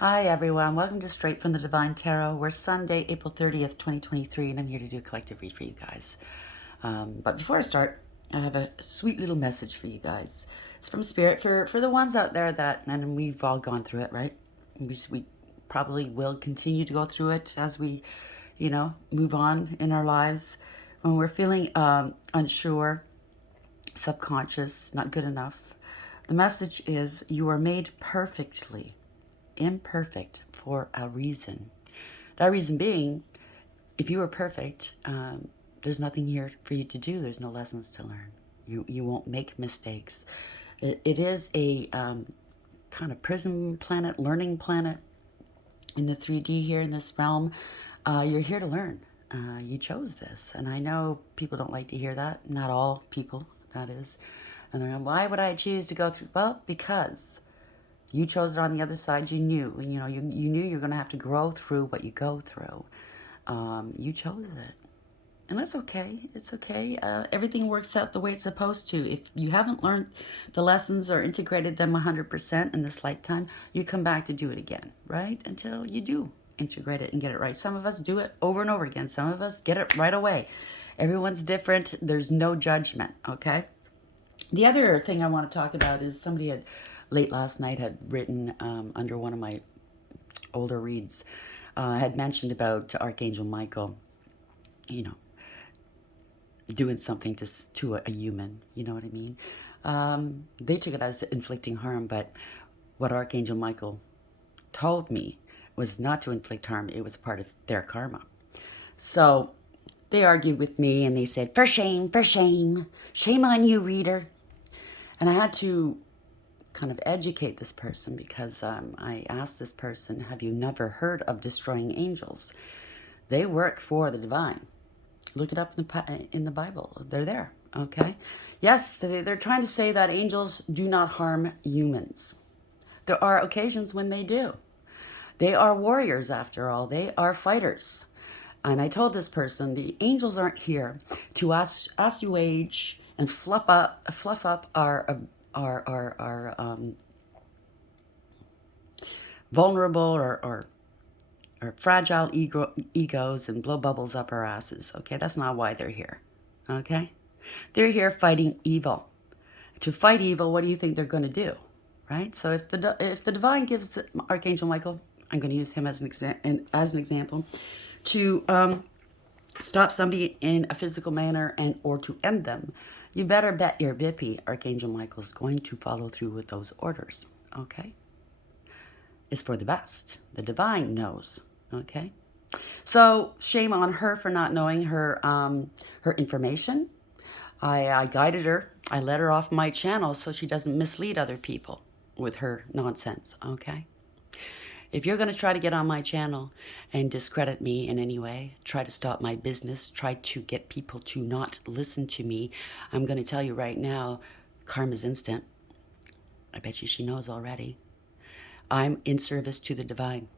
Hi everyone, welcome to Straight from the Divine Tarot. We're Sunday, April 30th, 2023, and I'm here to do a collective read for you guys. But before I start, I have a sweet little message for you guys. It's from Spirit for the ones out there that, and we've all gone through it, right? We probably will continue to go through it as we, move on in our lives. When we're feeling unsure, subconscious, not good enough, the message is you are made perfectly imperfect for a reason. That reason being, if you were perfect, there's nothing here for you to do. There's no lessons to learn. You won't make mistakes. It is a kind of prism planet, learning planet in the 3D here in this realm. You're here to learn. You chose this. And I know people don't like to hear that. Not all people, that is. And they're like, why would I choose to go through? Well, because you chose it on the other side. You knew, you knew you're going to have to grow through what you go through. You chose it. And that's okay. It's okay. Everything works out the way it's supposed to. If you haven't learned the lessons or integrated them 100% in this lifetime, you come back to do it again, right? Until you do integrate it and get it right. Some of us do it over and over again. Some of us get it right away. Everyone's different. There's no judgment, okay? The other thing I want to talk about is somebody had late last night had written under one of my older reads, had mentioned about Archangel Michael, doing something to a human, you know what I mean? They took it as inflicting harm, but what Archangel Michael told me was not to inflict harm. It was part of their karma. So they argued with me and they said, for shame, shame on you, reader. And I had to kind of educate this person because I asked this person, have you never heard of destroying angels? They work for the divine. Look it up in the Bible. They're there, okay? Yes, they're trying to say that angels do not harm humans. There are occasions when they do. They are warriors, after all. They are fighters. And I told this person, the angels aren't here to assuage and fluff up our vulnerable or fragile egos and blow bubbles up our asses. Okay, that's not why they're here. Okay, they're here fighting evil. To fight evil, what do you think they're going to do? Right. So if the divine gives Archangel Michael, I'm going to use him as an example, to stop somebody in a physical manner or to end them, you better bet your bippy Archangel Michael's going to follow through with those orders, okay? It's for the best. The divine knows, okay? So shame on her for not knowing her her information. I guided her. I let her off my channel so she doesn't mislead other people with her nonsense, okay? If you're going to try to get on my channel and discredit me in any way, try to stop my business, try to get people to not listen to me, I'm going to tell you right now, karma's instant. I bet you she knows already. I'm in service to the divine.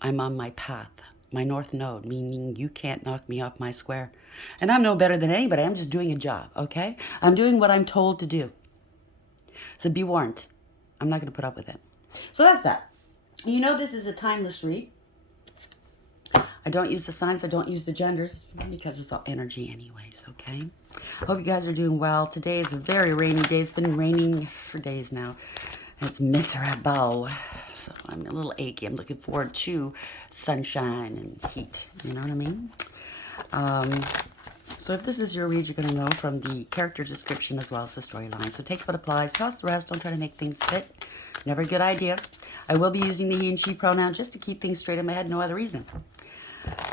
I'm on my path, my north node, meaning you can't knock me off my square. And I'm no better than anybody. I'm just doing a job, okay? I'm doing what I'm told to do. So be warned. I'm not going to put up with it. So that's that. You know this is a timeless read. I don't use the signs. I don't use the genders because it's all energy anyways, okay? Hope you guys are doing well. Today is a very rainy day. It's been raining for days now. It's miserable. So I'm a little achy. I'm looking forward to sunshine and heat. You know what I mean? So if this is your read, you're going to know from the character description as well as the storyline. So take what applies, toss the rest, don't try to make things fit. Never a good idea. I will be using the he and she pronoun just to keep things straight in my head, no other reason.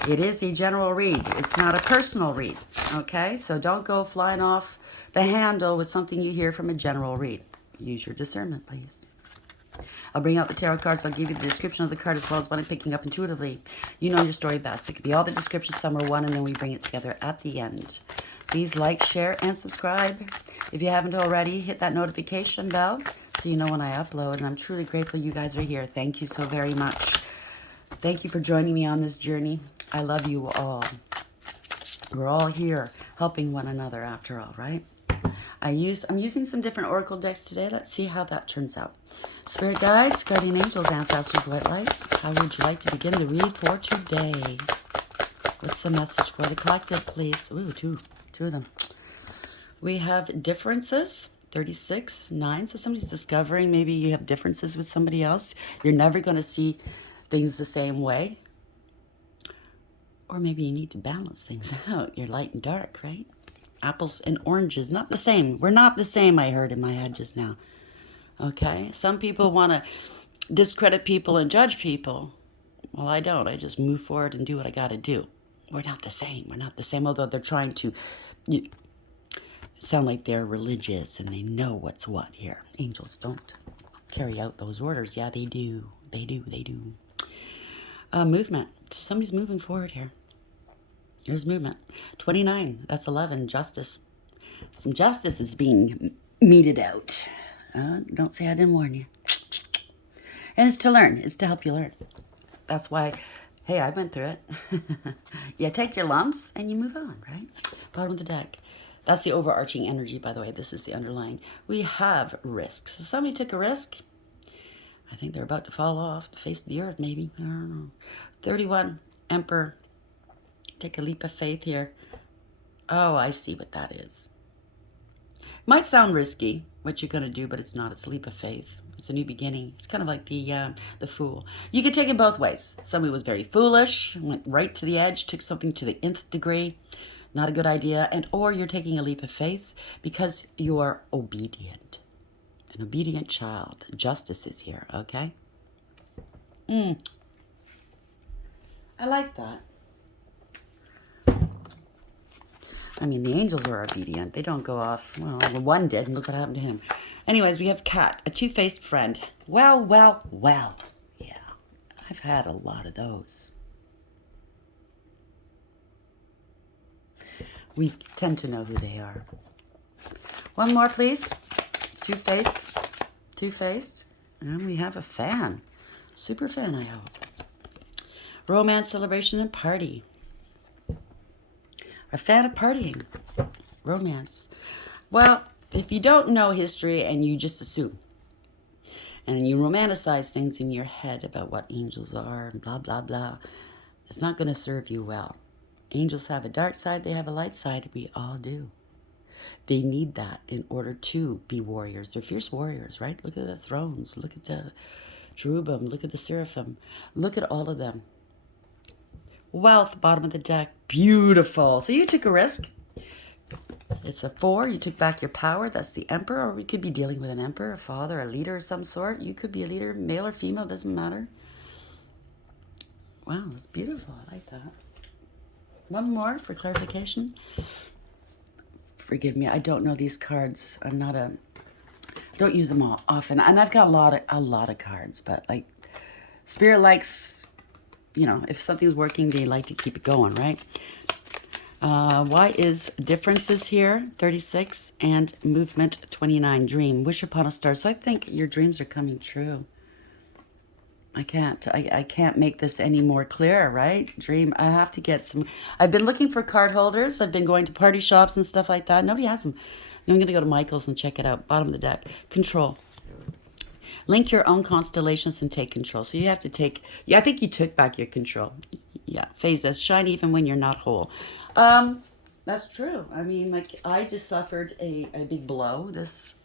It is a general read. It's not a personal read, okay? So don't go flying off the handle with something you hear from a general read. Use your discernment, please. I'll bring out the tarot cards. I'll give you the description of the card as well as what I'm picking up intuitively. You know your story best. It could be all the descriptions, some are one, and then we bring it together at the end. Please like, share, and subscribe. If you haven't already, hit that notification bell so you know when I upload. And I'm truly grateful you guys are here. Thank you so very much. Thank you for joining me on this journey. I love you all. We're all here helping one another after all, right? I'm using some different oracle decks today. Let's see how that turns out. Spirit guides, guardian angels, ancestors, white light. How would you like to begin the read for today? What's the message for the collective, please? Ooh, two of them. We have differences, 36, 9. So somebody's discovering maybe you have differences with somebody else. You're never going to see things the same way. Or maybe you need to balance things out. You're light and dark, right? Apples and oranges, not the same. We're not the same, I heard in my head just now. Okay? Some people want to discredit people and judge people. Well, I don't. I just move forward and do what I got to do. We're not the same. We're not the same, although they're trying to sound like they're religious and they know what's what here. Angels don't carry out those orders. Yeah, they do. They do. Movement. Somebody's moving forward here. There's movement. 29. That's 11. Justice. Some justice is being meted out. Don't say I didn't warn you. And it's to learn. It's to help you learn. That's why, hey, I went through it. You take your lumps and you move on, right? Bottom of the deck. That's the overarching energy, by the way. This is the underlying. We have risks. So somebody took a risk. I think they're about to fall off the face of the earth, maybe. I don't know. 31, Emperor. Take a leap of faith here. Oh, I see what that is. Might sound risky, what you're going to do, but it's not. It's a leap of faith. It's a new beginning. It's kind of like the Fool. You could take it both ways. Somebody was very foolish, went right to the edge, took something to the nth degree. Not a good idea. And or you're taking a leap of faith because you are obedient. An obedient child. Justice is here, okay? I like that. I mean, the angels are obedient. They don't go off. Well, one did, and look what happened to him. Anyways, we have Cat, a two-faced friend. Well. Yeah, I've had a lot of those. We tend to know who they are. One more, please. Two-faced. And we have a fan. Super fan, I hope. Romance, celebration, and party. A fan of partying. Romance. Well, if you don't know history and you just assume, and you romanticize things in your head about what angels are and blah, blah, blah, it's not going to serve you well. Angels have a dark side, they have a light side. We all do. They need that in order to be warriors. They're fierce warriors, right? Look at the thrones. Look at the cherubim. Look at the seraphim. Look at all of them. Wealth, bottom of the deck. Beautiful. So you took a risk. It's a 4. You took back your power. That's the Emperor. Or we could be dealing with an emperor, a father, a leader of some sort. You could be a leader, male or female, doesn't matter. Wow, that's beautiful. I like that. One more for clarification. Forgive me, I don't know these cards. Don't use them all often. And I've got a lot of cards, but like Spirit likes, if something's working, they like to keep it going, right? Why is differences here, 36, and movement, 29, dream, wish upon a star. So I think your dreams are coming true. I can't make this any more clear, right? Dream, I have to get some. I've been looking for card holders. I've been going to party shops and stuff like that. Nobody has them. I'm going to go to Michael's and check it out. Bottom of the deck. Control. Link your own constellations and take control. So you have to take, I think you took back your control. Yeah, phases. Shine even when you're not whole. That's true. I mean, like, I just suffered a big blow these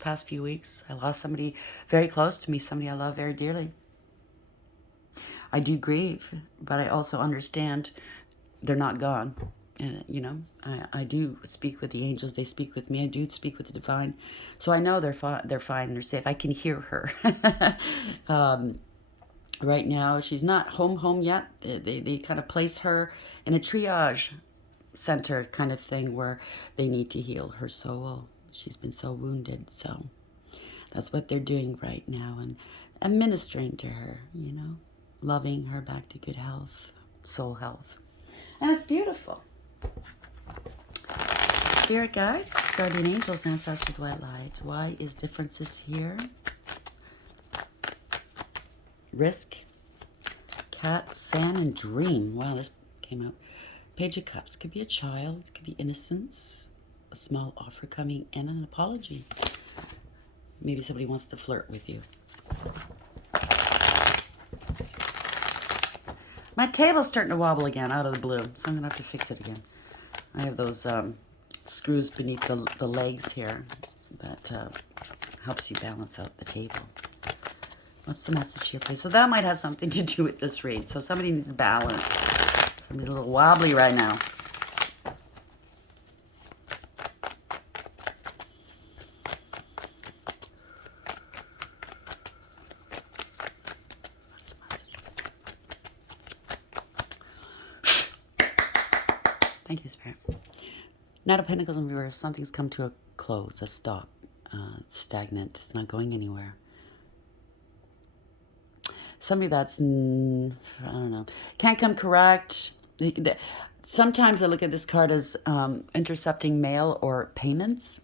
past few weeks. I lost somebody very close to me, somebody I love very dearly. I do grieve, but I also understand they're not gone. And, I do speak with the angels. They speak with me. I do speak with the divine. So I know they're fine. They're safe. I can hear her. Right now, she's not home yet. They kind of place her in a triage center kind of thing where they need to heal her soul. She's been so wounded. So that's what they're doing right now. And I'm ministering to her, loving her back to good health, soul health. And it's beautiful. Spirit guides, guardian angels, ancestors, white light. Why is differences here? Risk, cat, fan, and dream. Wow, this came out. Page of Cups. Could be a child. Could be innocence. A small offer coming and an apology. Maybe somebody wants to flirt with you. My table's starting to wobble again out of the blue, so I'm going to have to fix it again. I have those screws beneath the legs here that helps you balance out the table. What's the message here, please? So that might have something to do with this read. So somebody needs balance. Somebody's a little wobbly right now. Thank you, Spirit. Knight of Pentacles in reverse. Something's come to a close, a stop. It's stagnant. It's not going anywhere. Somebody that's, I don't know, can't come correct. Sometimes I look at this card as intercepting mail or payments.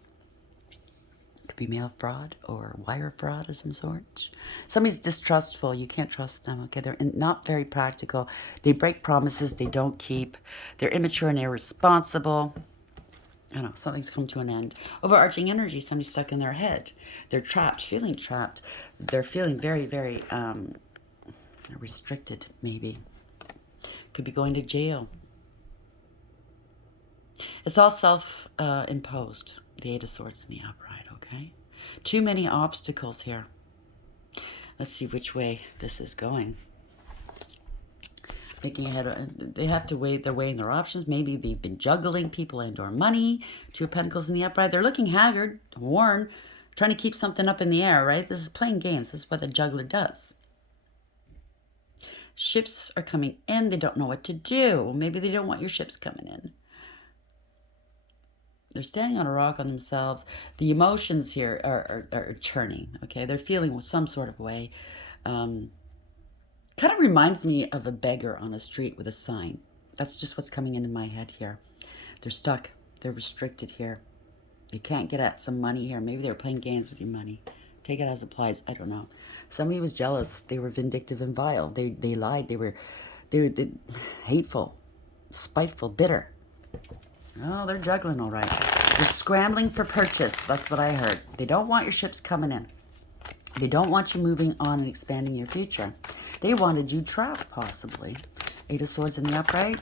It could be mail fraud or wire fraud of some sort. Somebody's distrustful. You can't trust them. Okay, they're not very practical. They break promises they don't keep. They're immature and irresponsible. I don't know, something's come to an end. Overarching energy, somebody's stuck in their head. They're trapped, feeling trapped. They're feeling very, very restricted, maybe. Could be going to jail. It's all self-imposed. The Eight of Swords in the upright, okay? Too many obstacles here. Let's see which way this is going. Thinking ahead, they have to weigh, they're weighing their options. Maybe they've been juggling people and or money. Two of Pentacles in the upright. They're looking haggard, worn, trying to keep something up in the air, right? This is playing games. This is what the juggler does. Ships are coming in. They don't know what to do. Maybe they don't want your ships coming in. They're standing on a rock on themselves. The emotions here are churning, okay? They're feeling some sort of way. Kind of reminds me of a beggar on a street with a sign. That's just what's coming into my head here. They're stuck. They're restricted here. They can't get at some money here. Maybe they were playing games with your money. Take it as it applies. I don't know. Somebody was jealous. They were vindictive and vile. They lied. They were hateful, spiteful, bitter. Oh, they're juggling all right. They're scrambling for purchase. That's what I heard. They don't want your ships coming in. They don't want you moving on and expanding your future. They wanted you trapped, possibly. Eight of Swords in the upright.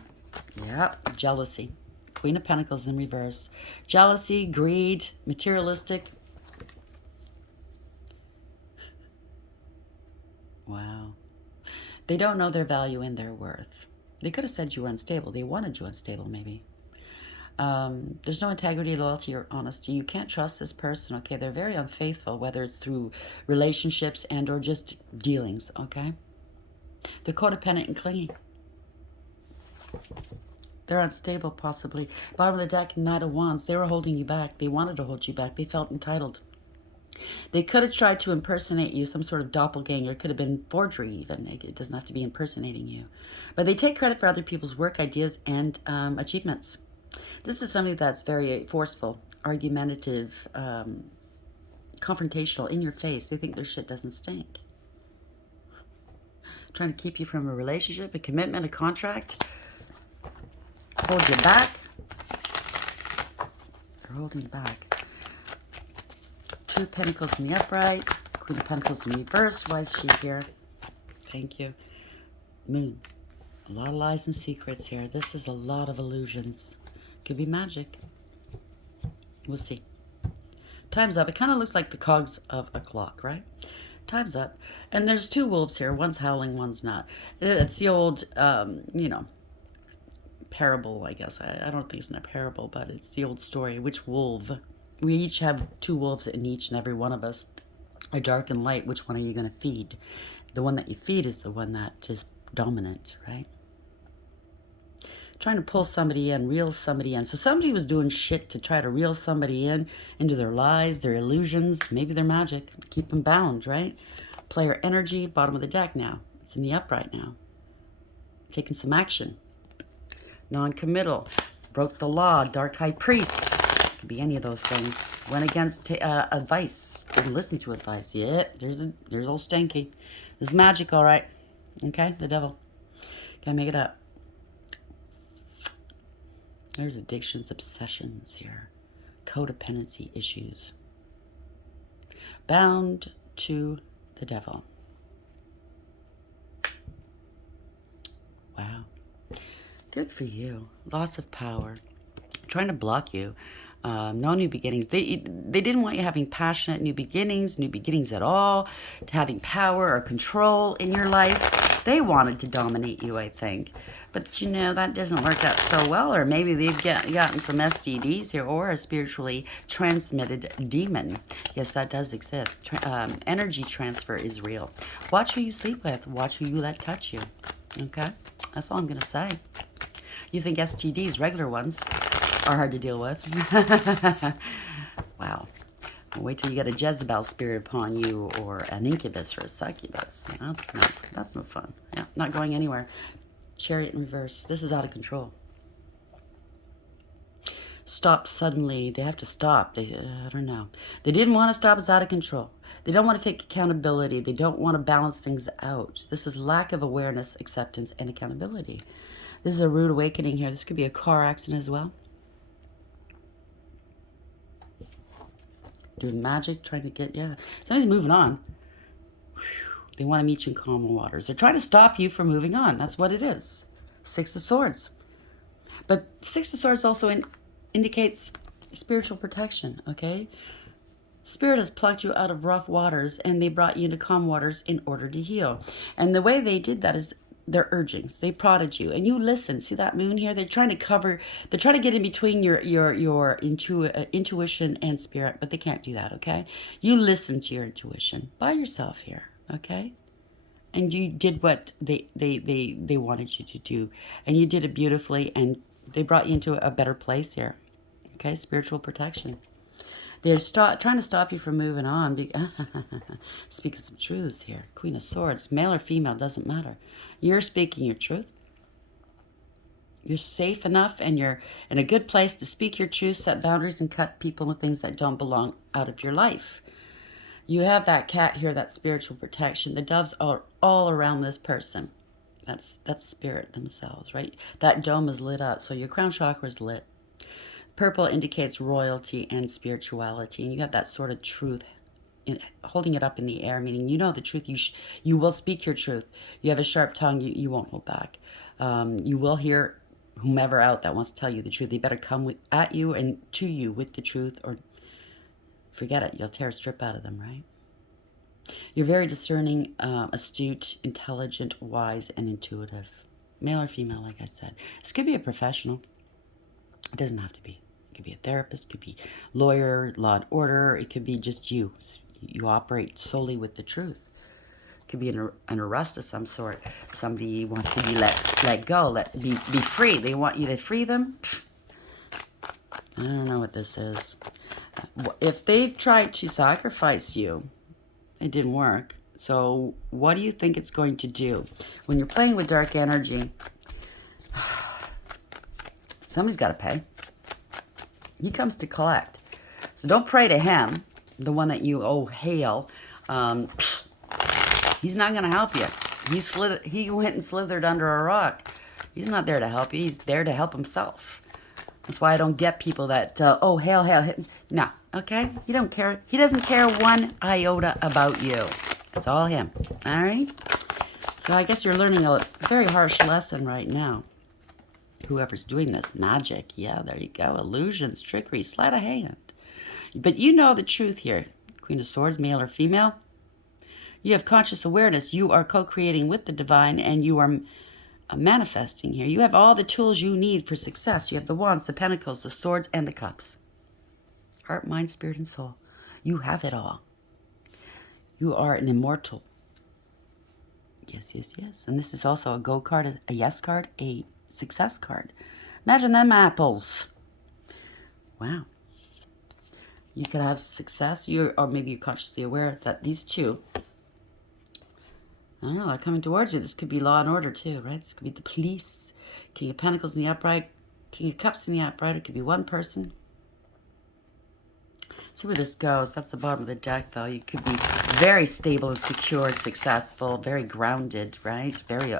Yep, jealousy. Queen of Pentacles in reverse. Jealousy, greed, materialistic. Wow. They don't know their value and their worth. They could have said you were unstable. They wanted you unstable, maybe. There's no integrity, loyalty, or honesty. You can't trust this person, okay? They're very unfaithful, whether it's through relationships and or just dealings, okay? They're codependent and clingy. They're unstable, possibly. Bottom of the deck, Knight of Wands. They were holding you back. They wanted to hold you back. They felt entitled. They could have tried to impersonate you, some sort of doppelganger. It could have been forgery, even. It doesn't have to be impersonating you. But they take credit for other people's work, ideas, and achievements. This is somebody that's very forceful, argumentative, confrontational, in your face. They think their shit doesn't stink. Trying to keep you from a relationship, a commitment, a contract. Hold you back. They're holding you back. Two of Pentacles in the upright. Queen of Pentacles in reverse. Why is she here? Thank you. Moon. A lot of lies and secrets here. This is a lot of illusions. Could be magic. We'll see. Time's up. It kind of looks like the cogs of a clock, right? Time's up. And there's two wolves here. One's howling, one's not. It's the old, you know, parable, I guess. I don't think it's in a parable, but it's the old story. Which wolf? We each have two wolves in each and every one of us. A dark and light. Which one are you going to feed? The one that you feed is the one that is dominant, right? Trying to pull somebody in, reel somebody in. So somebody was doing shit to try to reel somebody in into their lies, their illusions, maybe their magic. Keep them bound, right? Player energy, bottom of the deck now. It's in the upright now. Taking some action. Non-committal. Broke the law. Dark high priest. Could be any of those things. Went against advice. Didn't listen to advice. Yep, there's old Stanky. There's magic, all right. Okay, the devil. Can't make it up. There's addictions, obsessions here. Codependency issues. Bound to the devil. Wow. Good for you. Loss of power. Trying to block you. No new beginnings. They didn't want you having passionate new beginnings at all, to having power or control in your life. They wanted to dominate you, I think. But you know, that doesn't work out so well. Or maybe they've gotten some STDs here, or a spiritually transmitted demon. Yes, that does exist. Energy transfer is real. Watch who you sleep with. Watch who you let touch you. Okay? That's all I'm going to say. You think STDs, regular ones, are hard to deal with. Wow. Wait till you get a Jezebel spirit upon you, or an incubus or a succubus. That's no fun. Yeah, not going anywhere. Chariot in reverse. This is out of control. Stop suddenly. They have to stop. I don't know. They didn't want to stop. It's out of control. They don't want to take accountability. They don't want to balance things out. This is lack of awareness, acceptance, and accountability. This is a rude awakening here. This could be a car accident as well. Doing magic, trying to get, somebody's moving on. They want to meet you in calm waters. They're trying to stop you from moving on. That's what it is. Six of Swords. But Six of Swords also indicates spiritual protection, okay? Spirit has plucked you out of rough waters, and they brought you into calm waters in order to heal. And the way they did that is their urgings. They prodded you, and you listen. See that moon here? They're trying to cover. They're trying to get in between your intuition and spirit, but they can't do that. Okay? You listen to your intuition by yourself here. Okay? And you did what they wanted you to do, and you did it beautifully. And they brought you into a better place here. Okay? Spiritual protection. They're trying to stop you from moving on. Speaking some truths here. Queen of Swords. Male or female, doesn't matter. You're speaking your truth. You're safe enough, and you're in a good place to speak your truth, set boundaries, and cut people and things that don't belong out of your life. You have that cat here, that spiritual protection. The doves are all around this person. That's spirit themselves, right? That dome is lit up, so your crown chakra is lit. Purple indicates royalty and spirituality, and you have that sort of truth, holding it up in the air, meaning you know the truth. You will speak your truth. You have a sharp tongue. You won't hold back. You will hear whomever out that wants to tell you the truth. They better come at you and to you with the truth, or forget it. You'll tear a strip out of them, right? You're very discerning, astute, intelligent, wise, and intuitive. Male or female, like I said. This could be a professional. It doesn't have to be. It could be a therapist, it could be lawyer, law and order. It could be just you. You operate solely with the truth. It could be an arrest of some sort. Somebody wants to be let go, be free. They want you to free them. I don't know what this is. If they've tried to sacrifice you, it didn't work. So what do you think it's going to do? When you're playing with dark energy, somebody's got to pay. He comes to collect. So don't pray to him, the one that you hail. He's not going to help you. He went and slithered under a rock. He's not there to help you. He's there to help himself. That's why I don't get people that, hail. No, okay? You don't care. He doesn't care one iota about you. It's all him. All right? So I guess you're learning a very harsh lesson right now. Whoever's doing this, magic, yeah, there you go. Illusions, trickery, sleight of hand. But you know the truth here. Queen of Swords, male or female. You have conscious awareness. You are co-creating with the divine, and you are manifesting here. You have all the tools you need for success. You have the wands, the pentacles, the swords, and the cups. Heart, mind, spirit, and soul. You have it all. You are an immortal. Yes, yes, yes. And this is also a go card, a yes card, a success card. Imagine them apples. Wow. You could have success, or maybe you're consciously aware that these two, I don't know, they're coming towards you. This could be law and order too, right? This could be the police. King of Pentacles in the upright, King of Cups in the upright. It could be one person. See where this goes. That's the bottom of the deck, though. You could be very stable and secure and successful, very grounded, right? Very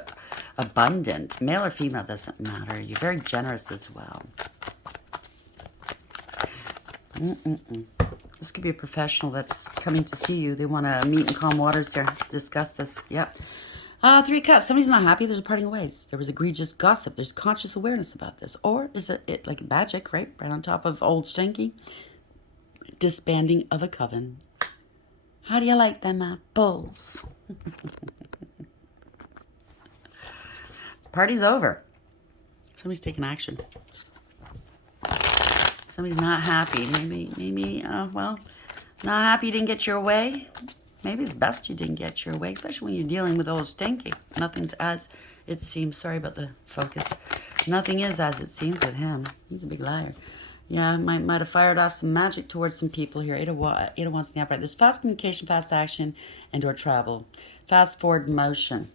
abundant. Male or female doesn't matter. You're very generous as well. This could be a professional that's coming to see you. They want to meet in calm waters here, discuss this. Yep. Three of Cups. Somebody's not happy. There's a parting of ways. There was egregious gossip. There's conscious awareness about this. Or is it like magic, right? Right on top of old stinky. Disbanding of a coven. How do you like them apples? Party's over. Somebody's taking action. Somebody's not happy. Maybe, well, not happy you didn't get your way. Maybe it's best you didn't get your way, especially when you're dealing with old stinky. Nothing's as it seems. Sorry about the focus. Nothing is as it seems with him. He's a big liar. Yeah, might have fired off some magic towards some people here. Eight of Wands in the upright. There's fast communication, fast action, and or travel. Fast forward motion.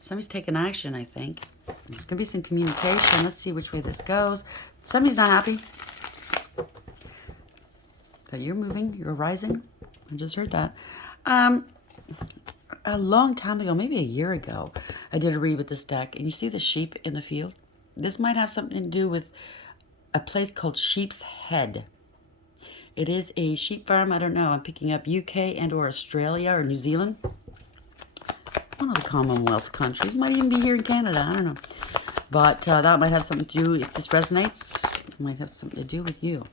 Somebody's taking action, I think. There's going to be some communication. Let's see which way this goes. Somebody's not happy. That you're moving, you're rising. I just heard that. A long time ago, maybe a year ago, I did a read with this deck. And you see the sheep in the field? This might have something to do with a place called Sheep's Head. It is a sheep farm. I don't know. I'm picking up UK and or Australia or New Zealand. One of the Commonwealth countries. Might even be here in Canada. I don't know. But that might have something to do, if this resonates, it might have something to do with you.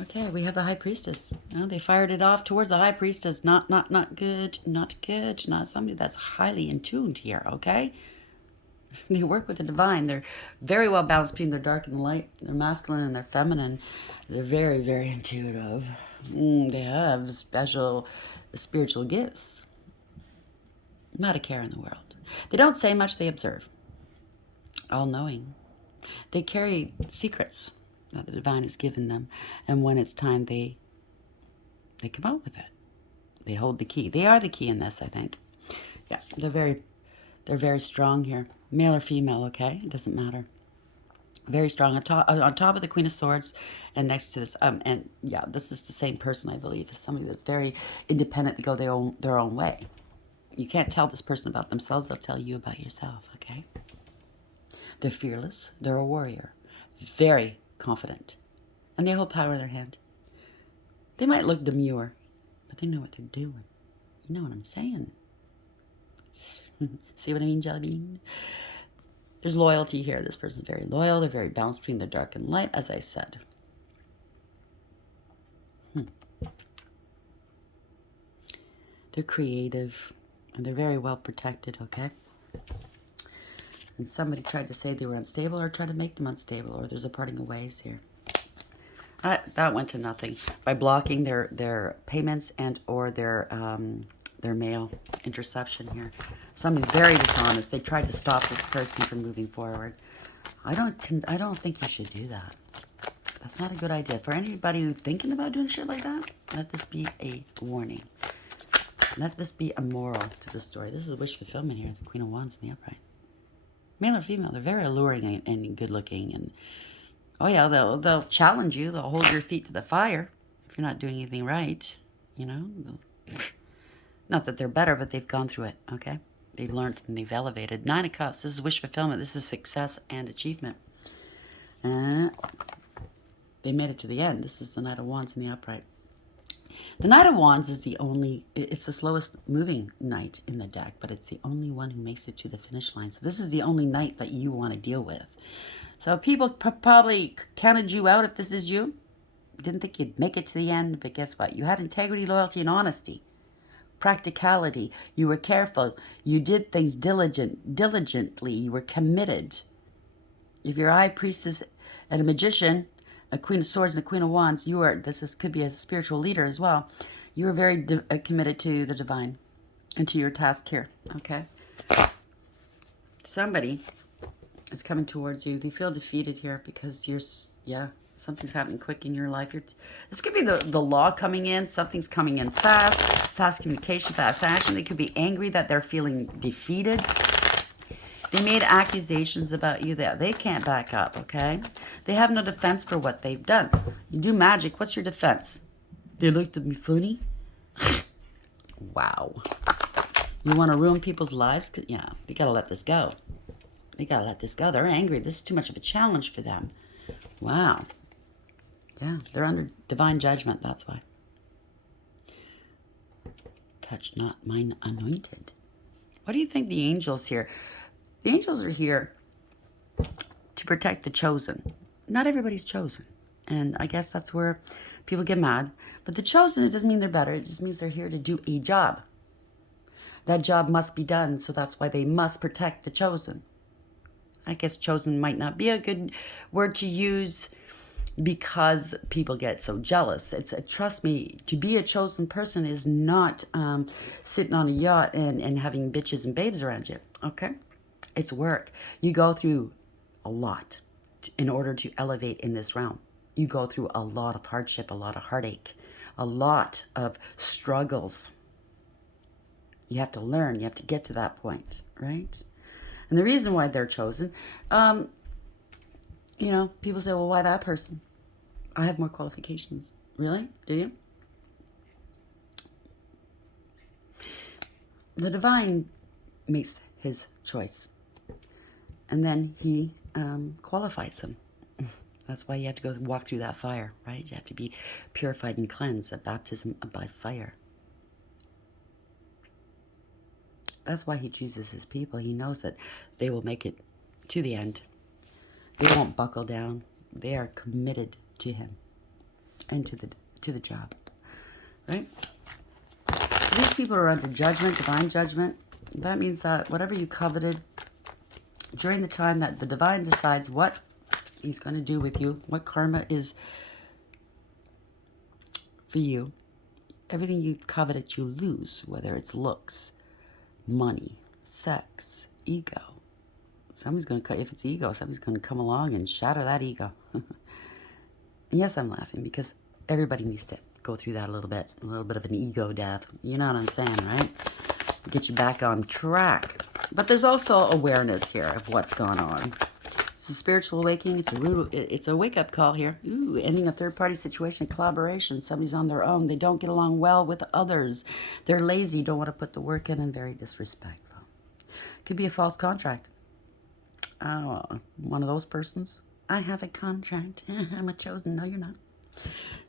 Okay, we have the High Priestess. They fired it off towards the High Priestess. Not good. Not good. Not somebody that's highly in tuned here, okay? They work with the divine. They're very well balanced between their dark and light. They're masculine and they're feminine. They're very, very intuitive. They have special spiritual gifts. Not a care in the world. They don't say much, they observe. All-knowing. They carry secrets that the divine has given them. And when it's time, they come out with it. They hold the key. They are the key in this, I think. Yeah, they're very strong here. Male or female, okay? It doesn't matter. Very strong. On top of the Queen of Swords and next to this. And yeah, this is the same person, I believe. It's somebody that's very independent. They go their own way. You can't tell this person about themselves. They'll tell you about yourself, okay? They're fearless. They're a warrior. Very confident. And they hold power in their hand. They might look demure, but they know what they're doing. You know what I'm saying? See what I mean, Jelly Bean? There's loyalty here. This person's very loyal. They're very balanced between the dark and light, as I said. They're creative. And they're very well protected, okay? And somebody tried to say they were unstable or tried to make them unstable, or there's a parting of ways here. That went to nothing. By blocking their payments and or their mail interception here. Somebody's very dishonest. They tried to stop this person from moving forward. I don't think you should do that. That's not a good idea. For anybody who's thinking about doing shit like that, let this be a warning. Let this be a moral to the story. This is wish fulfillment here. The Queen of Wands in the upright. Male or female, they're very alluring and good looking. And oh yeah, they'll challenge you. They'll hold your feet to the fire if you're not doing anything right. You know, not that they're better, but they've gone through it. Okay, they've learned and they've elevated. 9 of Cups. This is wish fulfillment. This is success and achievement. They made it to the end. This is the Knight of Wands in the upright. The Knight of Wands is it's the slowest moving knight in the deck, but it's the only one who makes it to the finish line. So this is the only knight that you want to deal with. So people probably counted you out if this is you. Didn't think you'd make it to the end, but guess what? You had integrity, loyalty, and honesty. Practicality. You were careful. You did things diligently. You were committed. If you're a High Priestess and a magician, a Queen of Swords and a Queen of Wands, could be a spiritual leader as well. You are very committed to the divine and to your task here, okay? Somebody is coming towards you. They feel defeated here because something's happening quick in your life. This could be the law coming in. Something's coming in fast communication, fast action. They could be angry that they're feeling defeated. They made accusations about you that they can't back up, okay? They have no defense for what they've done. You do magic, what's your defense? They looked at me funny? Wow. You want to ruin people's lives? Yeah, they got to let this go. They got to let this go. They're angry. This is too much of a challenge for them. Wow. Yeah, they're under divine judgment, that's why. touch not mine anointed. What do you think the angels here? The angels are here to protect the chosen. Not everybody's chosen. And I guess that's where people get mad. But the chosen, it doesn't mean they're better. It just means they're here to do a job. That job must be done, so that's why they must protect the chosen. I guess chosen might not be a good word to use because people get so jealous. Trust me, to be a chosen person is not sitting on a yacht and having bitches and babes around you, okay? It's work. You go through a lot in order to elevate in this realm. You go through a lot of hardship, a lot of heartache, a lot of struggles. You have to learn. You have to get to that point, right? And the reason why they're chosen, people say, well, why that person? I have more qualifications. Really? Do you? The divine makes his choice. And then he qualifies him. That's why you have to go walk through that fire, right? You have to be purified and cleansed at baptism by fire. That's why he chooses his people. He knows that they will make it to the end. They won't buckle down. They are committed to him and to the job, right? So these people are under judgment, divine judgment. That means that whatever you coveted during the time that the divine decides what he's going to do with you, what karma is for you, everything you coveted you lose, whether it's looks, money, sex, ego. Somebody's going to, if it's ego, somebody's going to come along and shatter that ego. Yes, I'm laughing because everybody needs to go through that a little bit of an ego death. You know what I'm saying, right? Get you back on track. But there's also awareness here of what's going on. It's a spiritual awakening. It's a wake-up call here. Ooh, ending a third-party situation, collaboration. Somebody's on their own. They don't get along well with others. They're lazy, don't want to put the work in, and very disrespectful. Could be a false contract. One of those persons. I have a contract. I'm a chosen. No, you're not.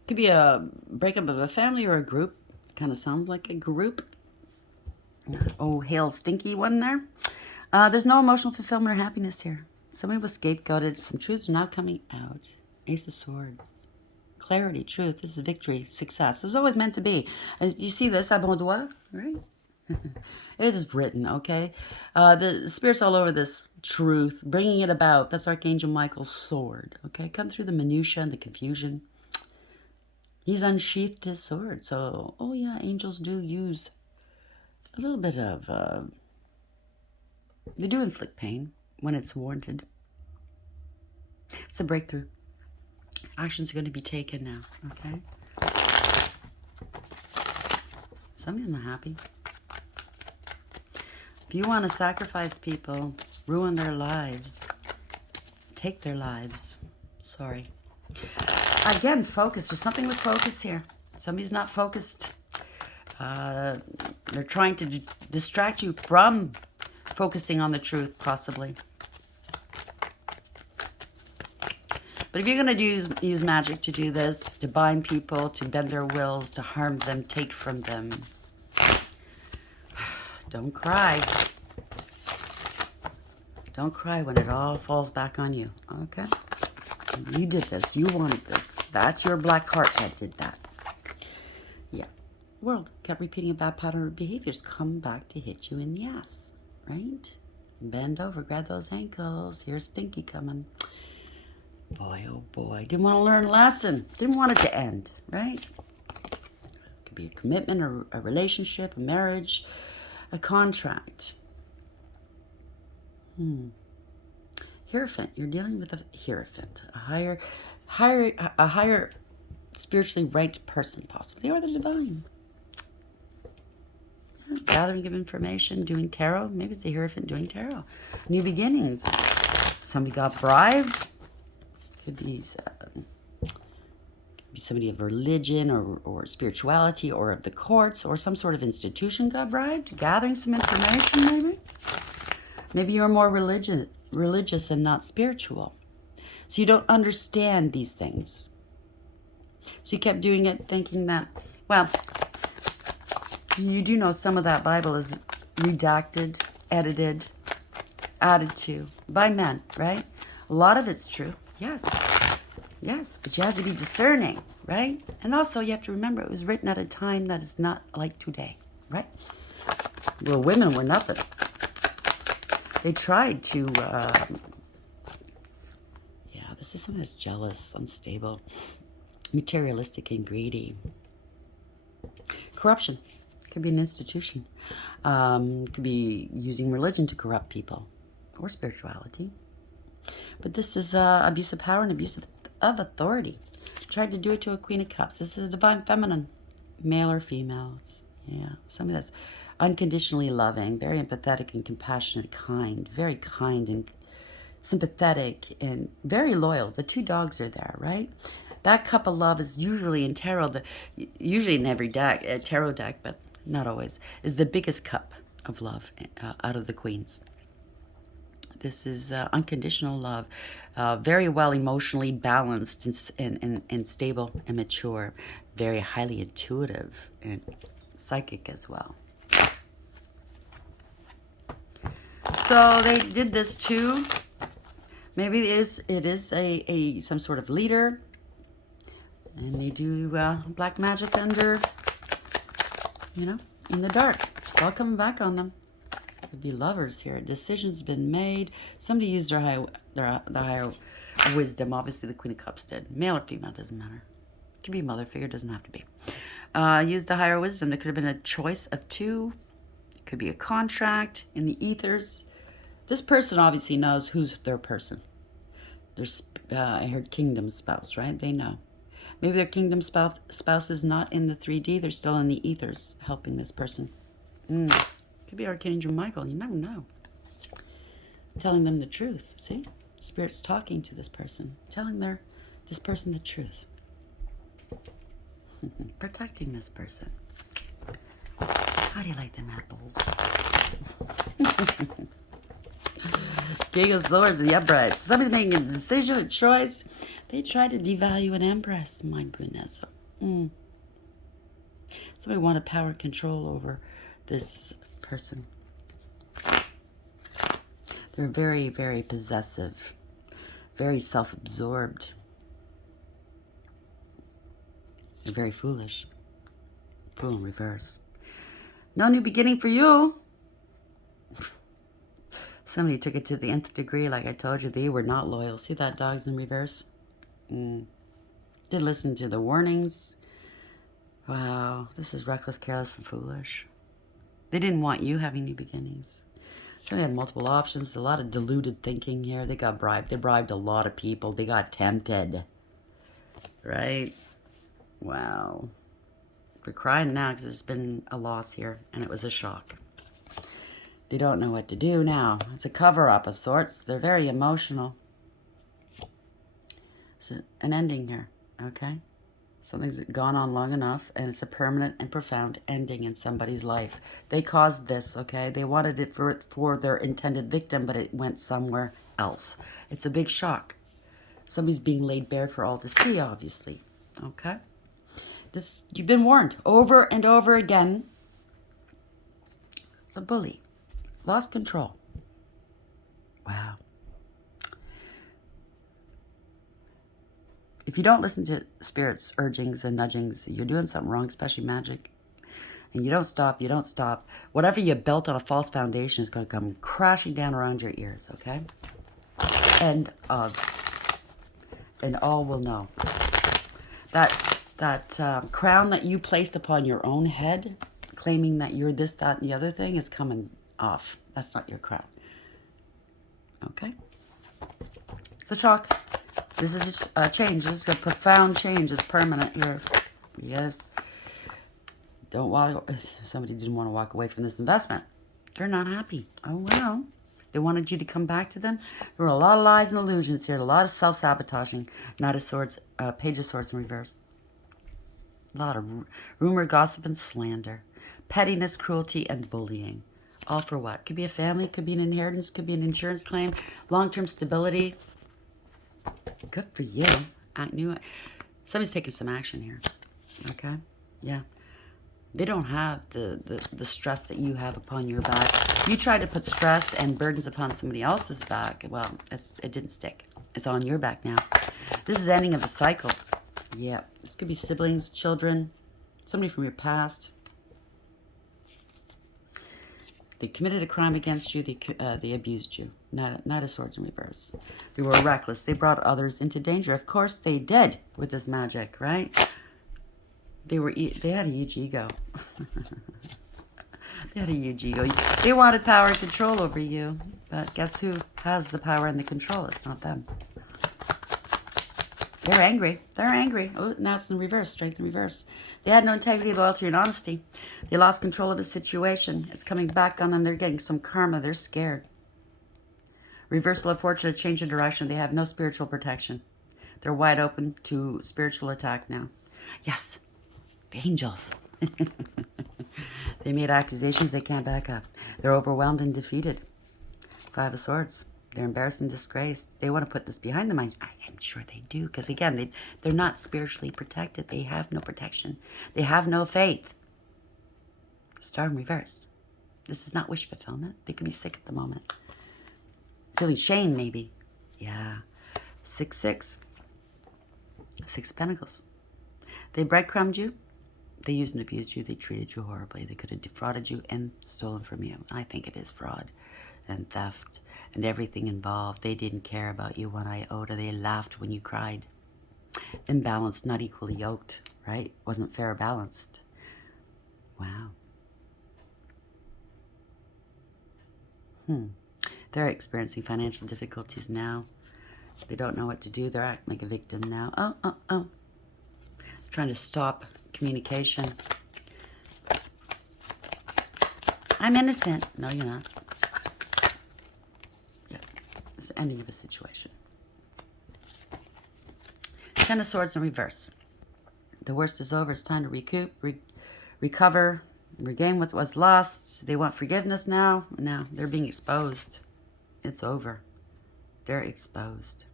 Could be a breakup of a family or a group. Kind of sounds like a group. Oh, hail stinky one there. There's no emotional fulfillment or happiness here. Somebody was scapegoated. Some truths are now coming out. Ace of Swords. Clarity, truth. This is victory, success. It was always meant to be. As you see this, à bon doigt, right? It is written, okay? The Spirit's all over this truth, bringing it about. That's Archangel Michael's sword, okay? Come through the minutiae and the confusion. He's unsheathed his sword. So, oh yeah, angels do use a little bit of... they do inflict pain when it's warranted. It's a breakthrough. Action's going to be taken now, okay? Somebody's not happy. If you want to sacrifice people, ruin their lives, take their lives, sorry. Again, focus. There's something with focus here. Somebody's not focused. They're trying to distract you from focusing on the truth, possibly. But if you're going to use magic to do this, to bind people, to bend their wills, to harm them, take from them, don't cry. Don't cry when it all falls back on you, okay? You did this. You wanted this. That's your black heart that did that. Yeah. World kept repeating a bad pattern of behaviors. Come back to hit you in the ass, right? Bend over. Grab those ankles. Here's Stinky coming. Boy, oh boy. Didn't want to learn a lesson. Didn't want it to end, right? Could be a commitment, or a relationship, a marriage, a contract. Hierophant. You're dealing with a Hierophant. A higher spiritually ranked person, possibly, or the divine. Yeah, gathering of information, doing tarot. Maybe it's a Hierophant doing tarot. New beginnings. Somebody got bribed. Could be somebody of religion or spirituality or of the courts or some sort of institution got bribed. Gathering some information, maybe. Maybe you're more religious and not spiritual. So you don't understand these things. So you kept doing it thinking that, well, You do know some of that Bible is redacted, edited, added to by men, right? A lot of it's true. Yes. Yes, but you have to be discerning, right? And also you have to remember it was written at a time that is not like today, right? Well, women were nothing. They tried to, this is someone that's jealous, unstable, materialistic, and greedy. Corruption. Could be an institution. Could be using religion to corrupt people or spirituality. But this is abuse of power and abuse of authority. Tried to do it to a Queen of Cups. This is a divine feminine, male or female. Yeah, somebody that's unconditionally loving, very empathetic and compassionate, very kind and sympathetic and very loyal. The two dogs are there, right? That cup of love is usually in tarot, usually in every deck, tarot deck, but not always, is the biggest cup of love out of the queens. This is unconditional love, very well emotionally balanced and stable and mature, very highly intuitive and psychic as well. So they did this too. Maybe it is a some sort of leader, and they do black magic under, in the dark. It's all coming back on them. Could be lovers here. Decision's been made. Somebody used their higher wisdom. Obviously, the Queen of Cups did. Male or female, doesn't matter. Could be a mother figure, doesn't have to be. Used the higher wisdom. There could have been a choice of two. It could be a contract in the ethers. This person obviously knows who's their person. I heard kingdom spouse, right? They know. Maybe their kingdom spouse is not in the 3D. They're still in the ethers helping this person. Could be Archangel Michael. You never know. Telling them the truth. See? Spirit's talking to this person. Telling this person the truth. Protecting this person. How do you like them apples? King of Swords and the Upright. Somebody's making a decision, a choice. They tried to devalue an empress. My goodness. Somebody wanted power and control over this person. They're very, very possessive. Very self-absorbed. They're very foolish. Fool in reverse. No new beginning for you. Somebody took it to the nth degree. Like I told you, they were not loyal. See that dog's in reverse? Did listen to the warnings. Wow, this is reckless, careless, and foolish. They didn't want you having new beginnings. So they had multiple options. A lot of deluded thinking here. They got bribed. They bribed a lot of people. They got tempted. Right? Wow. We're crying now because there's been a loss here, and it was a shock. They don't know what to do now. It's a cover-up of sorts. They're very emotional. It's an ending here, okay? Something's gone on long enough, and it's a permanent and profound ending in somebody's life. They caused this, okay? They wanted it for their intended victim, but it went somewhere else. It's a big shock. Somebody's being laid bare for all to see, obviously, okay? You've been warned over and over again. It's a bully. Lost control. Wow. If you don't listen to Spirit's urgings and nudgings, you're doing something wrong, especially magic. And you don't stop. Whatever you built on a false foundation is going to come crashing down around your ears, okay? And all will know. That crown that you placed upon your own head, claiming that you're this, that, and the other thing, is coming off. That's not your crown. Okay? It's a shock. This is a change. This is a profound change. It's permanent here. Yes. Somebody didn't want to walk away from this investment. They're not happy. Oh, well. They wanted you to come back to them. There were a lot of lies and illusions here. A lot of self-sabotaging. Knight of Swords, Page of Swords in reverse. A lot of rumor, gossip, and slander. Pettiness, cruelty, and bullying. All for what? Could be a family, could be an inheritance, could be an insurance claim, long-term stability. Good for you. I knew it. Somebody's taking some action here. Okay? Yeah. They don't have the stress that you have upon your back. You try to put stress and burdens upon somebody else's back. Well, it didn't stick. It's on your back now. This is the ending of a cycle. Yeah. This could be siblings, children, somebody from your past. They committed a crime against you. They abused you. Knight of Swords in reverse. They were reckless. They brought others into danger. Of course they did with this magic, right? They had a huge ego. They had a huge ego. They wanted power and control over you. But guess who has the power and the control? It's not them. They're angry. They're angry. Oh, now it's in reverse. Strength in reverse. They had no integrity, loyalty, and honesty. They lost control of the situation. It's coming back on them. They're getting some karma. They're scared. Reversal of fortune, a change of direction. They have no spiritual protection. They're wide open to spiritual attack now. Yes. The angels. They made accusations they can't back up. They're overwhelmed and defeated. Five of Swords. They're embarrassed and disgraced. They want to put this behind them. I'm sure they do. Because again, they're not spiritually protected. They have no protection. They have no faith. Star in reverse. This is not wish fulfillment. They could be sick at the moment. Feeling shame, maybe. Yeah. 6-6. Six of Pentacles. They breadcrumbed you. They used and abused you. They treated you horribly. They could have defrauded you and stolen from you. I think it is fraud and theft and everything involved. They didn't care about you one iota. They laughed when you cried. Imbalanced, not equally yoked, right? Wasn't fair balanced. Wow. They're experiencing financial difficulties now. They don't know what to do. They're acting like a victim now. Oh. Trying to stop communication. I'm innocent. No, you're not. Yeah. It's the ending of a situation. Ten of Swords in reverse. The worst is over. It's time to recoup, recover, regain what was lost. They want forgiveness now. Now they're being exposed. It's over. They're exposed.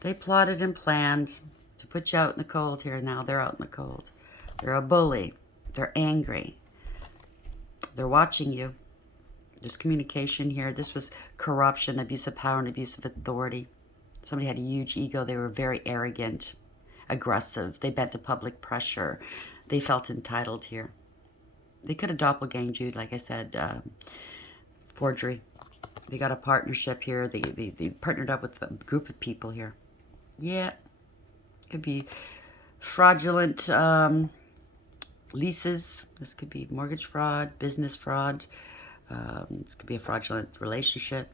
They plotted and planned to put you out in the cold here. Now they're out in the cold. They're a bully. They're angry. They're watching you. There's communication here. This was corruption, abuse of power, and abuse of authority. Somebody had a huge ego. They were very arrogant, aggressive. They bent to public pressure. They felt entitled here. They could have doppelganged you, like I said, forgery. They got a partnership here. They partnered up with a group of people here. Yeah. Could be fraudulent leases. This could be mortgage fraud, business fraud. This could be a fraudulent relationship.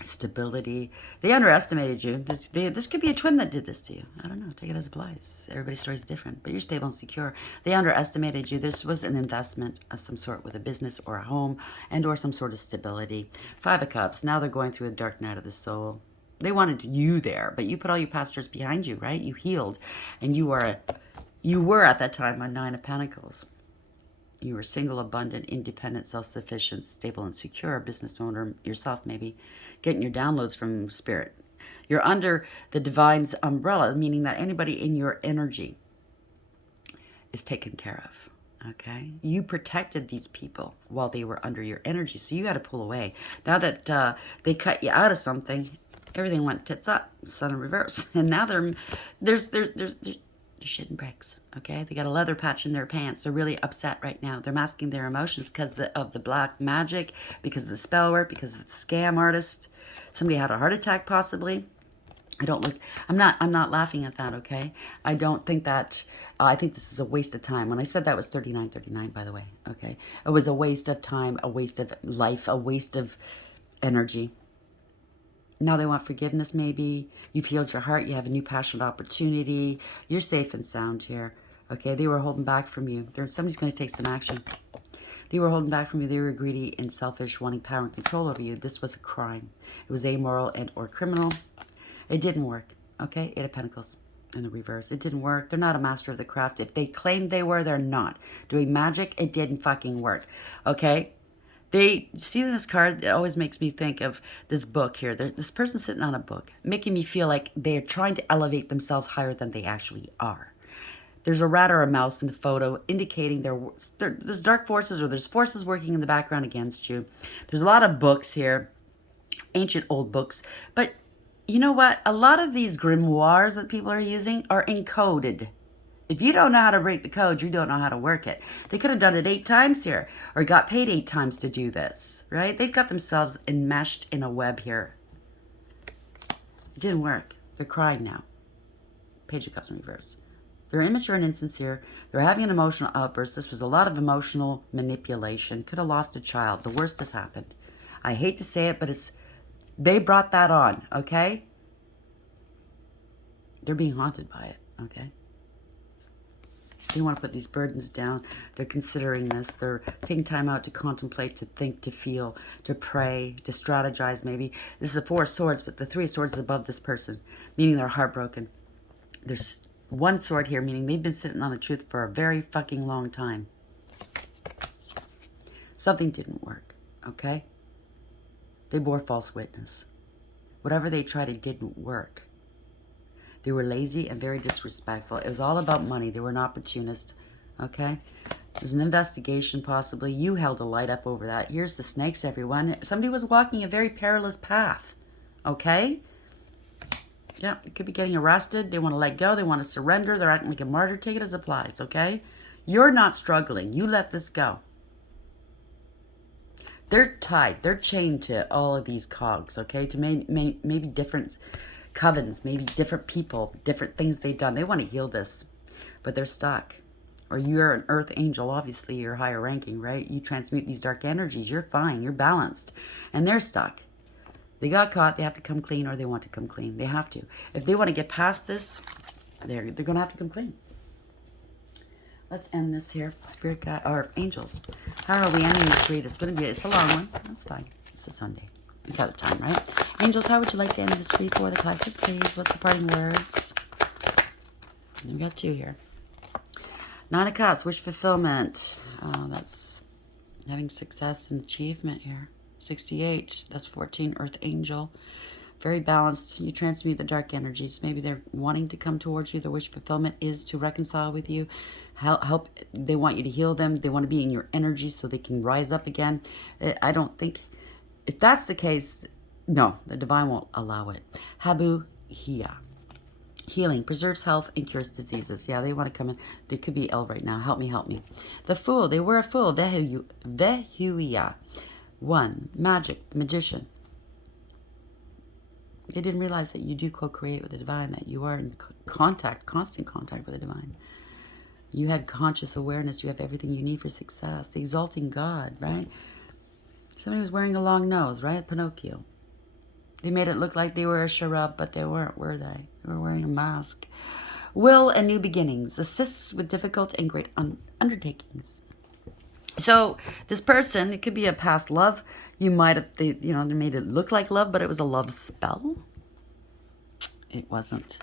Stability. They underestimated you. This could be a twin that did this to you. I don't know. Take it as it applies. Everybody's story is different, but you're stable and secure. They underestimated you. This was an investment of some sort with a business or a home and or some sort of stability. Five of Cups. Now they're going through a dark night of the soul. They wanted you there, but you put all your past hurts behind you, right? You healed, and you were at that time a Nine of Pentacles. You were single, abundant, independent, self-sufficient, stable, and secure, a business owner yourself maybe, getting your downloads from Spirit. You're under the Divine's umbrella, meaning that anybody in your energy is taken care of, okay? You protected these people while they were under your energy, so you had to pull away. Now that they cut you out of something, everything went tits up, sun in reverse, and now there's shitting bricks, okay? They got a leather patch in their pants. They're really upset right now. They're masking their emotions because of the black magic, because of the spell work, because of the scam artist. Somebody had a heart attack, possibly. I'm not laughing at that, okay? I don't think that, I think this is a waste of time. When I said that, it was 3939, by the way, okay? It was a waste of time, a waste of life, a waste of energy. Now they want forgiveness, maybe. You've healed your heart. You have a new passionate opportunity. You're safe and sound here. Okay, they were holding back from you. Somebody's going to take some action. They were holding back from you. They were greedy and selfish, wanting power and control over you. This was a crime. It was amoral and or criminal. It didn't work. Okay, Eight of Pentacles in the reverse. It didn't work. They're not a master of the craft. If they claimed they were, they're not. Doing magic, it didn't fucking work. Okay? They see this card, it always makes me think of this book here. There's this person sitting on a book, making me feel like they're trying to elevate themselves higher than they actually are. There's a rat or a mouse in the photo indicating there's dark forces, or there's forces working in the background against you. There's a lot of books here, ancient old books. But you know what? A lot of these grimoires that people are using are encoded. If you don't know how to break the code, you don't know how to work it. They could have done it 8 times here, or got paid 8 times to do this, right? They've got themselves enmeshed in a web here. It didn't work. They're crying now. Page of Cups in reverse. They're immature and insincere. They're having an emotional outburst. This was a lot of emotional manipulation. Could have lost a child. The worst has happened. I hate to say it, but they brought that on, okay? They're being haunted by it, okay? They want to put these burdens down. They're considering this. They're taking time out to contemplate, to think, to feel, to pray, to strategize maybe. This is the 4 of Swords, but the 3 of Swords is above this person, meaning they're heartbroken. There's 1 sword here, meaning they've been sitting on the truth for a very fucking long time. Something didn't work, okay? They bore false witness. Whatever they tried, it didn't work. They were lazy and very disrespectful. It was all about money. They were an opportunist, okay? There's an investigation, possibly. You held a light up over that. Here's the snakes, everyone. Somebody was walking a very perilous path, okay? Yeah, they could be getting arrested. They want to let go. They want to surrender. They're acting like a martyr. Take it as applies, okay? You're not struggling. You let this go. They're tied. They're chained to all of these cogs, okay? To maybe different covens, maybe different people, different things they've done. They want to heal this, but they're stuck. Or you're an earth angel. Obviously, you're higher ranking, right? You transmute these dark energies. You're fine. You're balanced. And they're stuck. They got caught. They have to come clean, or they want to come clean. They have to. If they want to get past this, they're going to have to come clean. Let's end this here. Spirit guide, or angels. How are we ending this read? It's a long one. That's fine. It's a Sunday. We've got the time, right? Angels, how would you like to end this read for the collective, please? What's the parting words? We've got 2 here. 9 of Cups, wish fulfillment. That's having success and achievement here. 68, that's 14, Earth Angel. Very balanced. You transmute the dark energies. Maybe they're wanting to come towards you. Their wish fulfillment is to reconcile with you. Help. They want you to heal them. They want to be in your energy so they can rise up again. I don't think, if that's the case, no, the divine won't allow it. Habu Hia. Healing, preserves health, and cures diseases. Yeah, they want to come in. They could be ill right now. Help me, help me. The Fool, they were a fool. Vehuia. 1, magic, magician. They didn't realize that you do co-create with the divine, that you are in contact, constant contact with the divine. You had conscious awareness. You have everything you need for success. The exalting God, right? Somebody was wearing a long nose, right? Pinocchio. They made it look like they were a cherub, but they weren't, were they? They were wearing a mask. Will and new beginnings. Assists with difficult and great undertakings. So this person, it could be a past love. You might have, they made it look like love, but it was a love spell. It wasn't.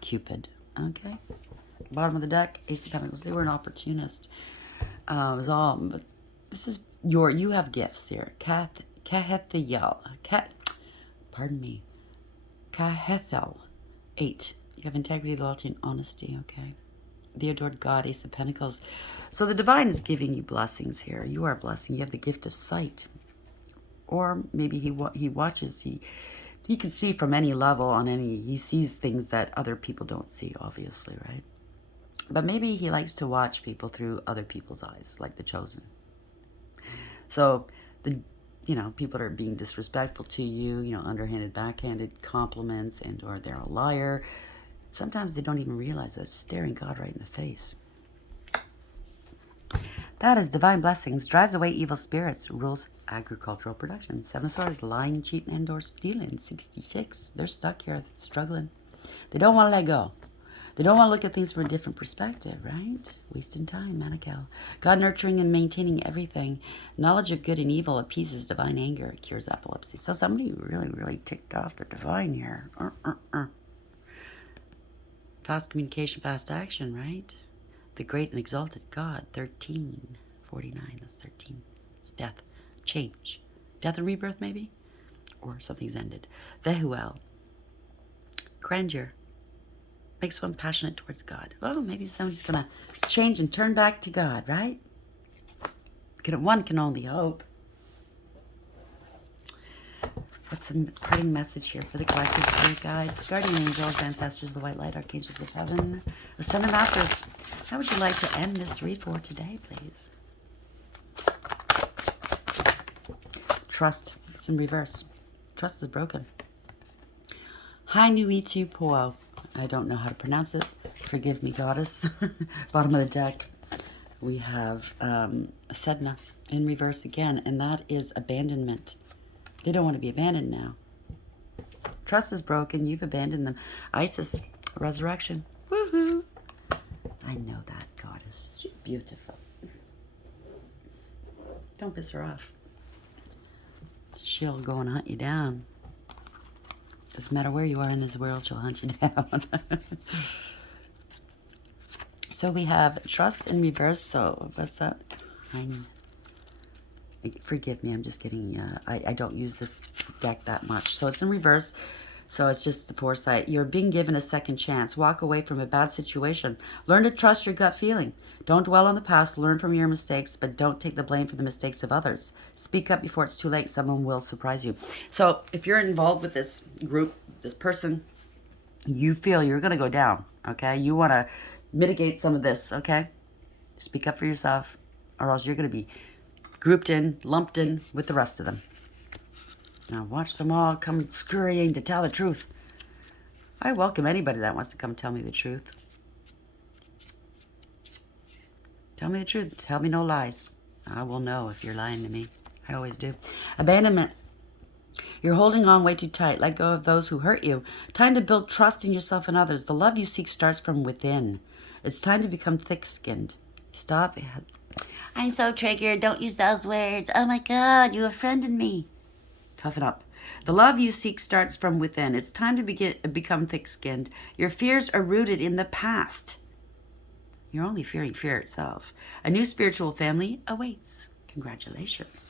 Cupid. Okay. Bottom of the deck, Ace of Pentacles. They were an opportunist. It was all, but this is you have gifts here. Kahethel. Pardon me. Kahethel. 8. You have integrity, loyalty, and honesty, okay? The adored God, Ace of Pentacles. So the divine is giving you blessings here. You are a blessing. You have the gift of sight. Or maybe he watches, he can see from any level on any, he sees things that other people don't see, obviously, right? But maybe he likes to watch people through other people's eyes, like the Chosen. So people that are being disrespectful to you, underhanded, backhanded compliments, and or they're a liar. Sometimes they don't even realize they're staring God right in the face. That is divine blessings. Drives away evil spirits. Rules agricultural production. 7 of Swords. Lying, cheating, and or stealing. 66. They're stuck here, struggling. They don't want to let go. They don't want to look at things from a different perspective, right? Wasting time, Manikel. God nurturing and maintaining everything. Knowledge of good and evil appeases divine anger. It cures epilepsy. So somebody really, really ticked off the divine here. Fast communication, fast action, right? The great and exalted God. 13. 49. That's 13. It's death. Change. Death and rebirth, maybe? Or something's ended. Vehuel. Grandeur. makes one passionate towards God. Well, maybe somebody's going to change and turn back to God, right? One can only hope. What's the parting message here for the collective spirit guides, guardian angels, ancestors, the white light, archangels of heaven, ascended masters? How would you like to end this read for today, please? Trust. It's in reverse. Trust is broken. Hainuitu Po'o. I don't know how to pronounce it. Forgive me, goddess. Bottom of the deck. We have Sedna in reverse again, and that is abandonment. They don't want to be abandoned now. Trust is broken. You've abandoned them. Isis, resurrection. Woohoo! I know that goddess. She's beautiful. Don't piss her off. She'll go and hunt you down. Doesn't matter where you are in this world, she'll hunt you down. So we have trust in reverse. So what's that? Forgive me, I'm just getting, I don't use this deck that much. So it's in reverse. So it's just the foresight. You're being given a second chance. Walk away from a bad situation. Learn to trust your gut feeling. Don't dwell on the past. Learn from your mistakes, but don't take the blame for the mistakes of others. Speak up before it's too late. Someone will surprise you. So if you're involved with this group, this person, you feel you're going to go down, okay? You want to mitigate some of this, okay? Speak up for yourself, or else you're going to be grouped in, lumped in with the rest of them. Now watch them all come scurrying to tell the truth. I welcome anybody that wants to come tell me the truth. Tell me the truth. Tell me no lies. I will know if you're lying to me. I always do. Abandonment. You're holding on way too tight. Let go of those who hurt you. Time to build trust in yourself and others. The love you seek starts from within. It's time to become thick-skinned. Stop. I'm so triggered. Don't use those words. Oh my God, you offended me. Toughen up. The love you seek starts from within. It's time to become thick-skinned. Your fears are rooted in the past. You're only fearing fear itself. A new spiritual family awaits. Congratulations.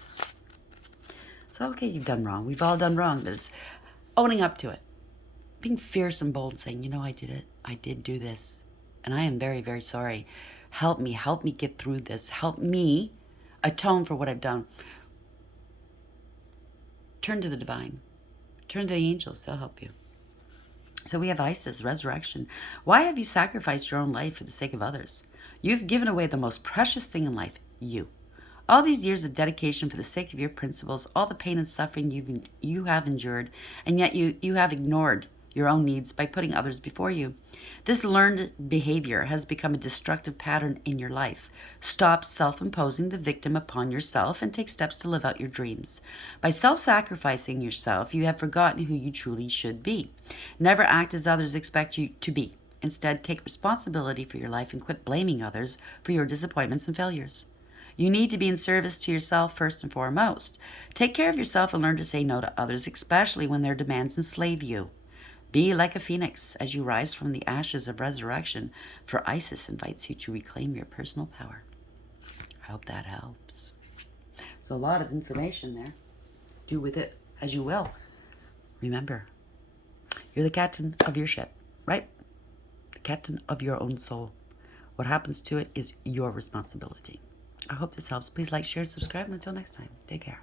So, okay, you've done wrong. We've all done wrong. But it's owning up to it. Being fierce and bold, saying, you know, I did it. I did do this. And I am very, very sorry. Help me get through this. Help me atone for what I've done. Turn to the divine. Turn to the angels. They'll help you. So we have Isis, resurrection. Why have you sacrificed your own life for the sake of others? You've given away the most precious thing in life, you. All these years of dedication for the sake of your principles, all the pain and suffering you have endured, and yet you have ignored your own needs by putting others before you. This learned behavior has become a destructive pattern in your life. Stop self-imposing the victim upon yourself and take steps to live out your dreams. By self-sacrificing yourself, you have forgotten who you truly should be. Never act as others expect you to be. Instead, take responsibility for your life and quit blaming others for your disappointments and failures. You need to be in service to yourself first and foremost. Take care of yourself and learn to say no to others, especially when their demands enslave you. Be like a phoenix as you rise from the ashes of resurrection, for Isis invites you to reclaim your personal power. I hope that helps. There's a lot of information there. Do with it as you will. Remember, you're the captain of your ship, right? The captain of your own soul. What happens to it is your responsibility. I hope this helps. Please like, share, subscribe, and until next time, take care.